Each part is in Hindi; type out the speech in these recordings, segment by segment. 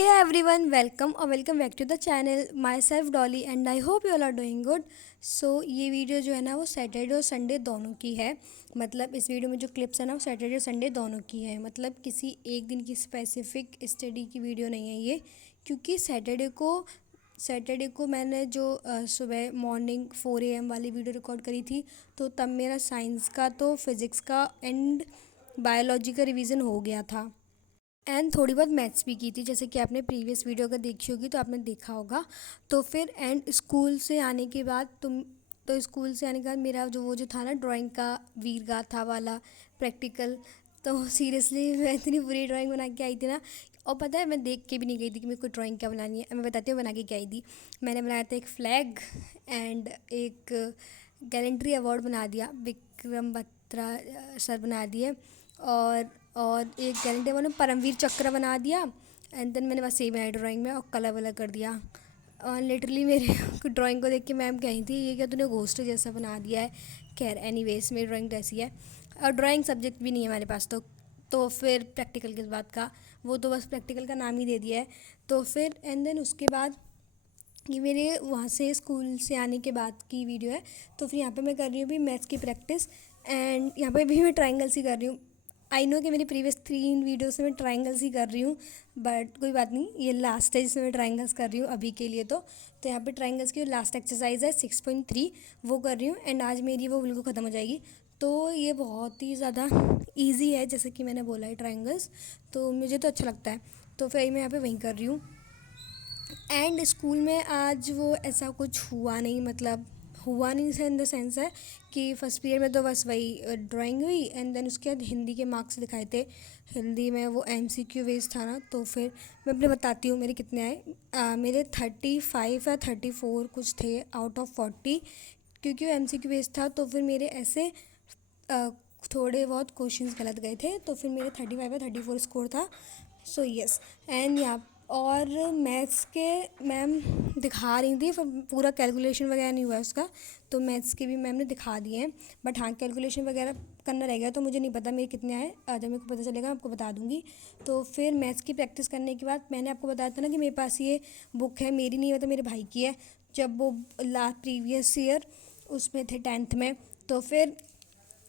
Hey everyone, welcome back to the channel. Myself Dolly and I hope you all are doing good. ये वीडियो जो है ना वो सैटरडे और संडे दोनों की है। मतलब इस वीडियो में जो क्लिप्स है ना वो सैटरडे और संडे दोनों की है। मतलब किसी एक दिन की स्पेसिफिक स्टडी की वीडियो नहीं है ये, क्योंकि सैटरडे को मैंने जो सुबह मॉर्निंग 4 AM वाली वीडियो रिकॉर्ड करी थी, तो तब मेरा साइंस का तो फिज़िक्स का एंड बायोलॉजी का रिवीजन हो गया था। एंड थोड़ी बहुत मैथ्स भी की थी, जैसे कि आपने प्रीवियस वीडियो अगर देखी होगी तो आपने देखा होगा। तो फिर एंड स्कूल से आने के बाद स्कूल से आने के बाद मेरा जो था ना ड्राइंग का वीर गाथा वाला प्रैक्टिकल, तो सीरियसली मैं इतनी बुरी ड्राइंग बना के आई थी ना। और पता है मैं देख के भी नहीं गई थी कि मेरे को ड्राइंग क्या बनानी है। मैं बताती हूँ बना के क्या आई थी। मैंने बनाया था एक फ्लैग एंड एक गैलेंट्री अवार्ड बना दिया, विक्रम बत्रा सर बना दिए। और एक गैलेंट्री अवार्ड में परमवीर चक्र बना दिया। एंड देन मैंने बस यही बनाया ड्राइंग में और कलर वलर कर दिया। और लिटरली मेरे ड्राइंग को देख के मैम कही थी ये क्या तूने घोस्ट जैसा बना दिया है। खैर एनीवेज मेरी ड्राइंग तो ऐसी है। और ड्राइंग सब्जेक्ट भी नहीं है हमारे पास तो फिर प्रैक्टिकल किस बात का, वो तो बस प्रैक्टिकल का नाम ही दे दिया है। तो फिर एंड देन उसके बाद ये मेरे वहाँ से स्कूल से आने के बाद की वीडियो है। तो फिर यहाँ पे मैं कर रही हूँ भी मैथ्स की प्रैक्टिस। एंड यहाँ पे भी मैं ट्राइंगल्स ही कर रही हूँ। आई नो कि मेरी प्रीवियस 3 वीडियो से मैं ट्राइंगल्स ही कर रही हूँ, बट कोई बात नहीं, ये लास्ट है जिसमें मैं ट्राइंगल्स कर रही हूँ अभी के लिए। तो यहाँ पे ट्राइंगल्स की लास्ट एक्सरसाइज है 6.3, वो कर रही हूँ। एंड आज मेरी वो बिल्कुल ख़त्म हो जाएगी। तो ये बहुत ही ज़्यादा ईजी है, जैसे कि मैंने बोला है ट्राइंगल्स, तो मुझे तो अच्छा लगता है। तो फिर मैं यहाँ पे वहीं कर रही हूँ। एंड स्कूल में आज वो ऐसा कुछ हुआ नहीं, मतलब हुआ नहीं इन द सेंस है कि फर्स्ट पीरियड में तो बस वही ड्राइंग हुई। एंड देन उसके बाद हिंदी के मार्क्स दिखाए थे। हिंदी में वो MCQ बेस था ना, तो फिर मैं अपने बताती हूँ मेरे कितने आए। मेरे 35 या 34 कुछ थे आउट ऑफ 40, क्योंकि वो MCQ बेस था। तो फिर मेरे ऐसे अ, थोड़े बहुत क्वेश्चंस गलत गए थे, तो फिर मेरे 35 या 34 स्कोर था। So yes. एंड यहाँ और मैथ्स के मैम दिखा रही थी, फिर पूरा कैलकुलेशन वगैरह नहीं हुआ है उसका, तो मैथ्स के भी मैम ने दिखा दिए हैं। बट हाँ, कैलकुलेशन वगैरह करना रह गया, तो मुझे नहीं पता मेरे कितने आए। जब मेरे को पता चलेगा आपको बता दूंगी। तो फिर मैथ्स की प्रैक्टिस करने के बाद मैंने आपको बताया था ना कि मेरे पास ये बुक है, मेरी नहीं है, मतलब मेरे भाई की है। जब वो लास्ट प्रीवियस ईयर उसमें थे 10th में, तो फिर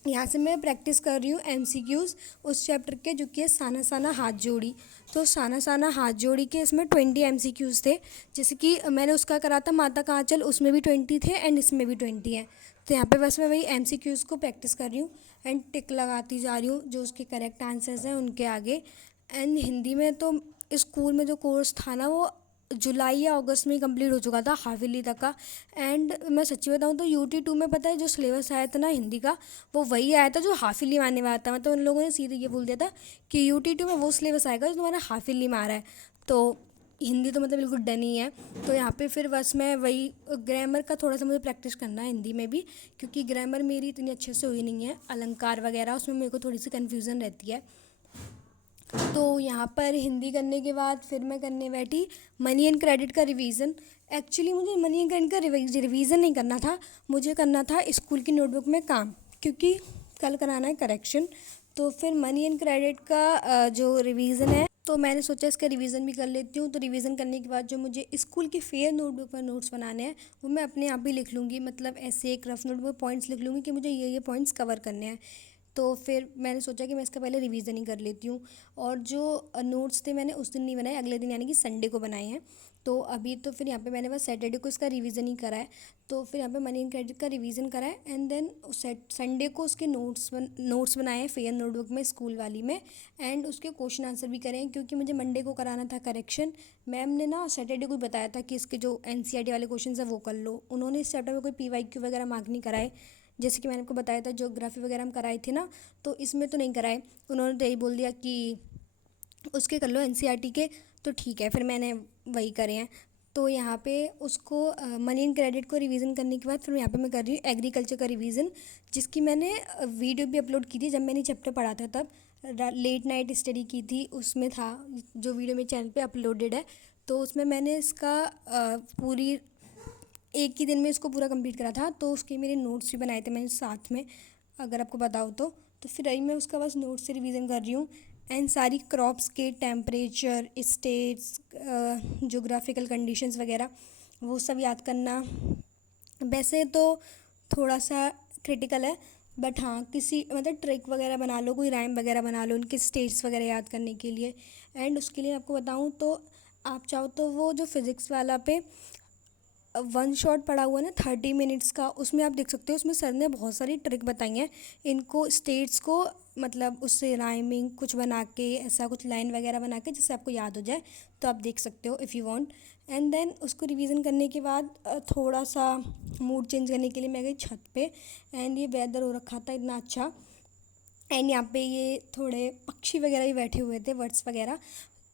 यहाँ से मैं प्रैक्टिस कर रही हूँ MCQs उस चैप्टर के, जो कि है साना साना हाथ जोड़ी। तो साना साना हाथ जोड़ी के इसमें 20 MCQs थे। जैसे कि मैंने उसका करा था माता का आंचल, उसमें भी 20 थे एंड इसमें भी 20 हैं। तो यहाँ पे बस मैं वही MCQs को प्रैक्टिस कर रही हूँ एंड टिक लगाती जा रही हूँ जो उसके करेक्ट आंसर्स हैं उनके आगे। एंड हिंदी में तो स्कूल में जो कोर्स था ना वो जुलाई या अगस्त में ही कंप्लीट हो चुका था, हाफ ईयरली तक का। एंड मैं सच्ची बताऊँ तो UT2 में पता है जो सिलेबस आया था ना हिंदी का, वो वही आया था जो हाफ ईयरली में आने वाला था। मतलब उन लोगों ने सीधे ये बोल दिया था कि UT2 में वो सिलेबस आएगा जो तुम्हारा हाफ ईयरली में आ रहा है। तो हिंदी तो मतलब बिल्कुल डन ही है। तो यहाँ पे फिर बस मैं वही ग्रामर का थोड़ा सा मुझे प्रैक्टिस करना है हिंदी में भी, क्योंकि ग्रामर मेरी इतनी अच्छे से हुई नहीं है। अलंकार वगैरह उसमें मेरे को थोड़ी सी कन्फ्यूज़न रहती है। तो यहाँ पर हिंदी करने के बाद फिर मैं करने बैठी मनी एंड क्रेडिट का रिवीजन। एक्चुअली मुझे मनी एंड क्रेडिट का रिवीजन नहीं करना था, मुझे करना था स्कूल की नोटबुक में काम, क्योंकि कल कराना है करेक्शन। तो फिर मनी एंड क्रेडिट का जो रिवीजन है, तो मैंने सोचा इसका रिवीजन भी कर लेती हूँ। तो रिवीजन करने के बाद जो मुझे स्कूल की फेयर नोटबुक पर नोट्स बनाने हैं वो मैं अपने आप ही लिख लूँगी। मतलब ऐसे एक रफ नोटबुक पॉइंट्स लिख लूँगी कि मुझे ये पॉइंट्स कवर करने हैं। तो फिर मैंने सोचा कि मैं इसका पहले रिवीजन ही कर लेती हूँ। और जो नोट्स थे मैंने उस दिन नहीं बनाए, अगले दिन यानी कि संडे को बनाए हैं। तो अभी तो फिर यहाँ पे मैंने बस सैटरडे को इसका रिवीजन ही करा है। तो फिर यहाँ पे मनी एंड क्रेडिट का रिवीजन करा है एंड देन संडे को उसके नोट्स बनाए हैं फेयर नोटबुक में स्कूल वाली में। एंड उसके क्वेश्चन आंसर भी करें, क्योंकि मुझे मंडे को कराना था करेक्शन। मैम ने ना सैटरडे को बताया था कि इसके जो NCERT वाले क्वेश्चन है वो कर लो। उन्होंने इस चैप्टर में कोई PYQ वगैरह मार्क नहीं कराए, जैसे कि मैंने आपको बताया था ज्योग्राफी वगैरह हम कराए थे ना, तो इसमें तो नहीं कराए। उन्होंने तो यही बोल दिया कि उसके कर लो NCERT के। तो ठीक है, फिर मैंने वही करे हैं। तो यहाँ पे उसको मनी एंड क्रेडिट को रिवीजन करने के बाद फिर यहाँ पे मैं कर रही हूँ एग्रीकल्चर का रिवीजन, जिसकी मैंने वीडियो भी अपलोड की थी जब मैंने चैप्टर पढ़ा था तब। लेट नाइट स्टडी की थी, उसमें था जो वीडियो मेरे चैनल पे अपलोडेड है। तो उसमें मैंने इसका पूरी एक ही दिन में इसको पूरा कंप्लीट करा था। तो उसके मेरे नोट्स भी बनाए थे मैंने साथ में, अगर आपको बताऊँ तो फिर अभी मैं उसका बस नोट्स से रिवीजन कर रही हूँ। एंड सारी क्रॉप्स के टेम्परेचर, स्टेट्स, जोग्राफिकल कंडीशंस वगैरह वो सब याद करना। वैसे तो थोड़ा सा क्रिटिकल है, बट हाँ किसी मतलब ट्रिक वगैरह बना लो, कोई राइम वगैरह बना लो उनके स्टेट्स वगैरह याद करने के लिए। एंड उसके लिए आपको बताऊँ तो आप चाहो तो वो जो फिज़िक्स वाला पे वन शॉट पड़ा हुआ है ना 30 मिनट्स का, उसमें आप देख सकते हो, उसमें सर ने बहुत सारी ट्रिक बताई हैं इनको स्टेट्स को मतलब उससे राइमिंग कुछ बना के, ऐसा कुछ लाइन वगैरह बना के जिससे आपको याद हो जाए, तो आप देख सकते हो if you want. And then उसको रिवीजन करने के बाद थोड़ा सा मूड चेंज करने के लिए मैं गई छत पे। एंड ये वेदर हो रखा था इतना अच्छा, एंड यहाँ पे ये थोड़े पक्षी वगैरह भी बैठे हुए थे, बर्ड्स वगैरह।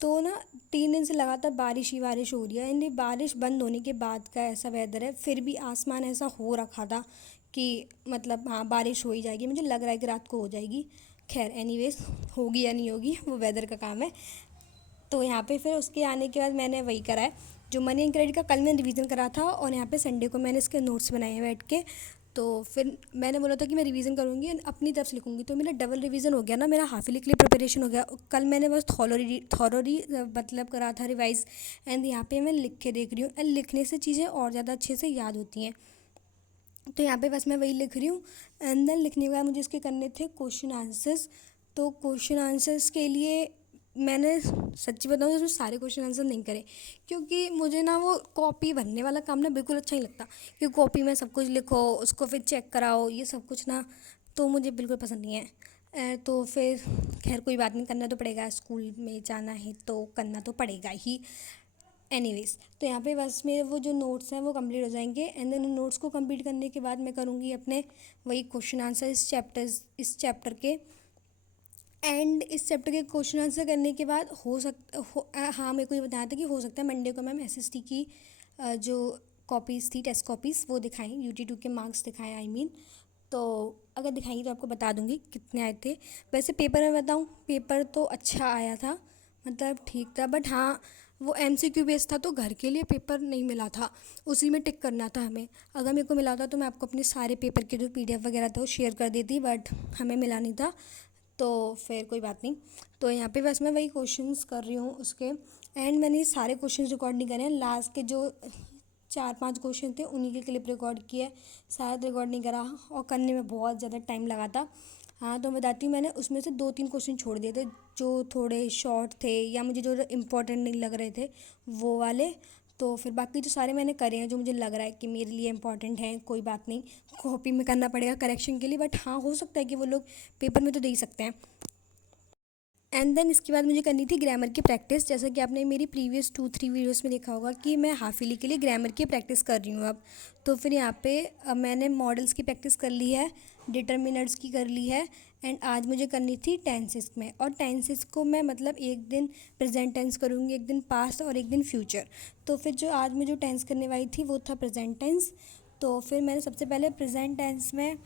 तो ना 3 दिन से लगातार बारिश ही बारिश हो रही है, एंड ये बारिश बंद होने के बाद का ऐसा वेदर है, फिर भी आसमान ऐसा हो रखा था कि मतलब हाँ बारिश हो ही जाएगी, मुझे लग रहा है कि रात को हो जाएगी। खैर एनीवेज, होगी या नहीं होगी वो वेदर का काम है। तो यहाँ पे फिर उसके आने के बाद मैंने वही करा है जो मनी एंड क्रेडिट का कल मैंने रिवीजन करा था, और यहाँ पे संडे को मैंने इसके नोट्स बनाए हैं बैठ के। तो फिर मैंने बोला था कि मैं रिवीजन करूँगी अपनी तरफ से लिखूँगी, तो मेरा डबल रिवीजन हो गया ना, मेरा हाफ ईयरली के लिए प्रिपरेशन हो गया। कल मैंने बस थॉरोरी मतलब करा था रिवाइज, एंड यहाँ पे मैं लिख के देख रही हूँ, एंड लिखने से चीज़ें और ज़्यादा अच्छे से याद होती हैं। तो यहाँ पे बस मैं वही लिख रही हूँ। एंड देन लिखने के बाद मुझे इसके करने थे क्वेश्चन आंसर्स। तो क्वेश्चन आंसर्स के लिए मैंने सच्ची बताऊँ तो उसमें सारे क्वेश्चन आंसर नहीं करे, क्योंकि मुझे ना वो कॉपी भरने वाला काम ना बिल्कुल अच्छा नहीं लगता, क्योंकि कॉपी में सब कुछ लिखो उसको फिर चेक कराओ, ये सब कुछ ना तो मुझे बिल्कुल पसंद नहीं है। तो फिर खैर कोई बात नहीं, करना तो पड़ेगा, स्कूल में जाना है तो करना तो पड़ेगा ही। एनीवेज, तो यहाँ पे बस मेरे वो जो नोट्स हैं वो कंप्लीट हो जाएंगे, एंड देन उन नोट्स को कंप्लीट करने के बाद मैं करूँगी अपने वही क्वेश्चन आंसर इस चैप्टर के। एंड इस चैप्टर के क्वेश्चन आंसर करने के बाद हाँ मेरे को ये बताया था कि हो सकता है मंडे को मैम एसएसटी की जो कॉपीज़ थी, टेस्ट कॉपीज़, वो दिखाएं, UT2 के मार्क्स दिखाएं आई मीन। तो अगर दिखाएंगी तो आपको बता दूंगी कितने आए थे। वैसे पेपर में बताऊं, पेपर तो अच्छा आया था, मतलब ठीक था, बट हाँ वो MCQ बेस्ड था, तो घर के लिए पेपर नहीं मिला था, उसी में टिक करना था हमें। अगर मेरे को मिला था तो मैं आपको अपने सारे पेपर के जो PDF वगैरह थे वो शेयर कर देती, बट हमें मिला नहीं था, तो फिर कोई बात नहीं। तो यहाँ पे बस मैं वही क्वेश्चंस कर रही हूँ उसके। एंड मैंने ये सारे क्वेश्चंस रिकॉर्ड नहीं करे हैं, लास्ट के जो 4-5 क्वेश्चन थे उन्हीं के क्लिप रिकॉर्ड किए, शायद रिकॉर्ड नहीं करा, और करने में बहुत ज़्यादा टाइम लगा था। हाँ तो मैं बताती हूँ, मैंने उसमें से 2-3 क्वेश्चन छोड़ दिए थे जो थोड़े शॉर्ट थे या मुझे जो इम्पोर्टेंट नहीं लग रहे थे वो वाले। तो फिर बाकी जो सारे मैंने करे हैं जो मुझे लग रहा है कि मेरे लिए इंपॉर्टेंट हैं, कोई बात नहीं, कॉपी में करना पड़ेगा करेक्शन के लिए, बट हाँ हो सकता है कि वो लोग पेपर में तो दे ही सकते हैं। एंड देन इसके बाद मुझे करनी थी ग्रामर की प्रैक्टिस, जैसा कि आपने मेरी प्रीवियस 2-3 वीडियोस में देखा होगा कि मैं हाफ ईयरली के लिए ग्रामर की प्रैक्टिस कर रही हूँ अब। तो फिर यहाँ पे मैंने मॉडल्स की प्रैक्टिस कर ली है, डिटर्मिनर्स की कर ली है, एंड आज मुझे करनी थी टेंसेस में। और टेंसेस को मैं मतलब एक दिन प्रेजेंट टेंस करूँगी, एक दिन पास्ट और एक दिन फ्यूचर। तो फिर जो आज मैं जो टेंस करने वाली थी वो था प्रेजेंट टेंस। तो फिर मैंने सबसे पहले प्रेजेंट टेंस में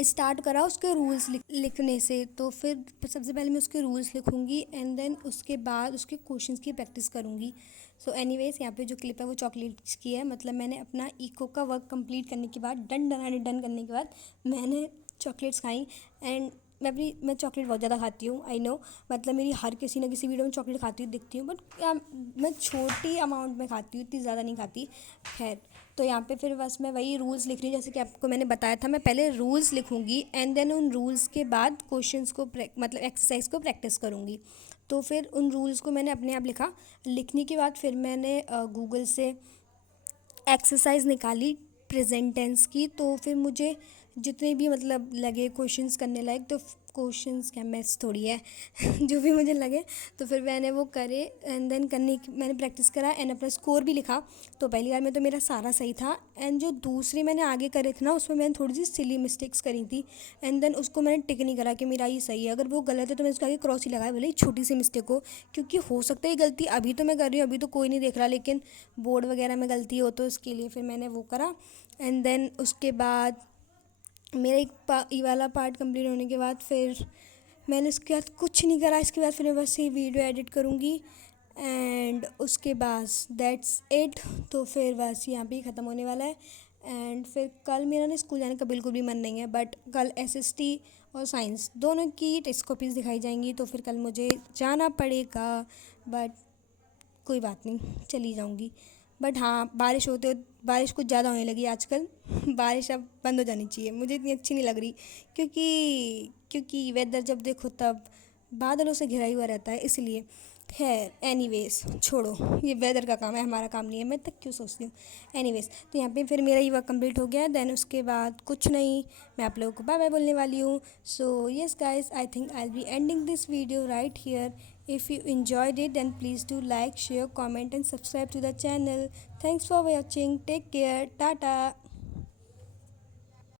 स्टार्ट करा उसके रूल्स लिखने से। तो फिर सबसे पहले मैं उसके रूल्स लिखूंगी, एंड देन उसके बाद उसके क्वेश्चंस की प्रैक्टिस करूंगी। सो एनीवेज, यहाँ पे जो क्लिप है वो चॉकलेट्स की है, मतलब मैंने अपना इको का वर्क कंप्लीट करने के बाद डन करने के बाद मैंने चॉकलेट्स खाई। एंड मैं चॉकलेट बहुत ज़्यादा खाती हूँ, आई नो, मतलब मेरी हर किसी न किसी वीडियो में चॉकलेट खाती हुई दिखती हूँ, बट मैं छोटी अमाउंट में खाती हूँ, इतनी ज़्यादा नहीं खाती। खैर, तो यहाँ पे फिर बस मैं वही रूल्स लिख रही हूँ, जैसे कि आपको मैंने बताया था, मैं पहले रूल्स लिखूँगी एंड देन उन रूल्स के बाद क्वेश्चंस को मतलब एक्सरसाइज को प्रैक्टिस करूँगी। तो फिर उन रूल्स को मैंने अपने आप लिखा, लिखने के बाद फिर मैंने गूगल से एक्सरसाइज निकाली प्रेजेंट टेंस की। तो फिर मुझे जितने भी मतलब लगे क्वेश्चंस करने लायक, तो क्वेश्चंस क्या मैथ्स थोड़ी है जो भी मुझे लगे तो फिर मैंने वो करे, एंड देन करने की मैंने प्रैक्टिस करा, एंड अपना स्कोर भी लिखा। तो पहली बार में तो मेरा सारा सही था, एंड जो दूसरी मैंने आगे करे थे ना उसमें मैंने थोड़ी सी सिली मिस्टेक्स करी थी, एंड देन उसको मैंने टिक नहीं करा कि मेरा ये सही है, अगर वो गलत है तो मैंने उसके आगे क्रॉस ही लगाया, भले ही छोटी सी मिस्टेक हो, क्योंकि हो सकता है गलती अभी तो मैं कर रही हूँ, अभी तो कोई नहीं देख रहा, लेकिन बोर्ड वगैरह में गलती हो तो इसके लिए फिर मैंने वो करा। एंड देन उसके बाद मेरा ये वाला पार्ट कंप्लीट होने के बाद फिर मैंने उसके बाद कुछ नहीं करा, इसके बाद फिर मैं बस ये वीडियो एडिट करूँगी, एंड उसके बाद दैट्स इट। तो फिर बस यहाँ पे ही ख़त्म होने वाला है। एंड फिर कल मेरा ना स्कूल जाने का बिल्कुल भी मन नहीं है, बट कल SST और साइंस दोनों की टेस्ट कॉपीज़ दिखाई जाएंगी। तो फिर कल मुझे जाना पड़ेगा, बट कोई बात नहीं, चली जाऊंगी। बट हाँ, बारिश कुछ ज़्यादा होने लगी आजकल। बारिश अब बंद हो जानी चाहिए, मुझे इतनी अच्छी नहीं लग रही, क्योंकि वेदर जब देखो तब बादलों से घिरा हुआ रहता है, इसलिए। खैर एनीवेज छोड़ो, ये वेदर का काम है, हमारा काम नहीं है, मैं तक क्यों सोचती हूँ। एनीवेज तो यहाँ पे फिर मेरा ये वर्क कंप्लीट हो गया। देन उसके बाद कुछ नहीं, मैं आप लोगों को बाय बाय बोलने वाली हूँ। So yes guys, I think I will be ending this video right here. If you enjoyed it, then please do like, share, comment and subscribe to the channel. Thanks for watching. Take care. Tata.